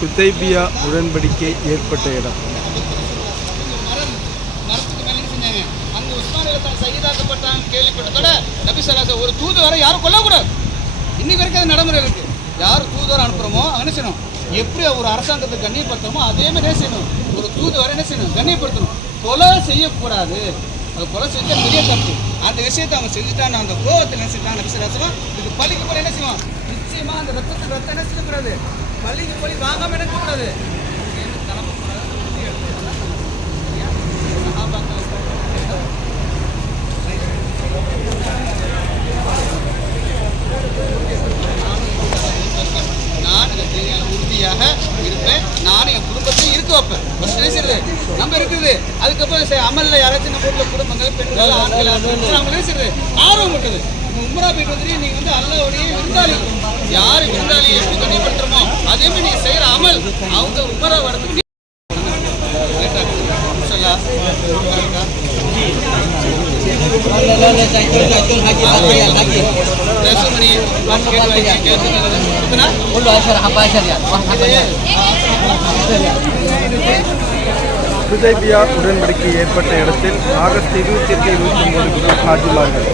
ஹுதைபியா உடன்படிக்கை ஏற்பட்ட இடம். மரத்துக்கு மேலே செஞ்சாங்க. அங்கே உஸ்மானில் சையதாக்கப்பட்டாங்க கேள்விப்பட்டதோட நபி ஸல்லல்லாஹு ஒரு தூதுவரை யாரும் கொல்லக்கூடாது. இன்னைக்கு வரைக்கும் அது நடைமுறை இருக்கு. யார் தூதுவரை அனுப்புகிறோமோ என்ன செய்யணும், எப்படி ஒரு அரசாங்கத்தை கண்ணியப்படுத்தணுமோ அதே மாதிரி என்ன செய்யணும், ஒரு தூதுவரை என்ன செய்யணும், கண்ணியப்படுத்தணும். கொலை செய்யக்கூடாது. அது கொலை செஞ்சா பெரிய தப்பு. அந்த விஷயத்தை அவங்க செஞ்சுட்டாங்க. அந்த கோவத்தில் என்ன செஞ்சாங்க நபி ஸல்லல்லாஹு அலைஹி வஸல்லம் இது பள்ளிக்கு போல என்ன செய்வோம், நிச்சயமா அந்த ரத்தத்துக்கு ரத்தம் என்ன செய்யக்கூடாது, பள்ளிக்கு போய் வாங்காமல் எடுக்கக்கூடாது. நான் உறுதியாக இருப்பேன். நானும் என் குடும்பத்தையும் இருக்க வைப்பேன். பேசுறது நம்ம இருக்குது. அதுக்கப்புறம் அமல்ல யாராச்சும் நம்ம வீட்டில் குடும்பங்கள் பெண்கள் ஆண்கள் அவங்க பேசுறது ஆர்வம் விட்டது. உம்ரா போயிட்டு வந்து நீங்க வந்து அல்லாஹ்வுடைய விருந்தாளி, யாரு விருந்தாளியை எப்படி கண்ணியப்படுத்துறோமோ அதே மாதிரி நீங்க செய்யற அமல் அவங்க உம்ரா வரதுக்கு ஹுதைபியா உடன்படிக்கை ஏற்பட்ட இடத்தில் ஆகஸ்ட் 28 முதல் ஹாஜிமார்கள்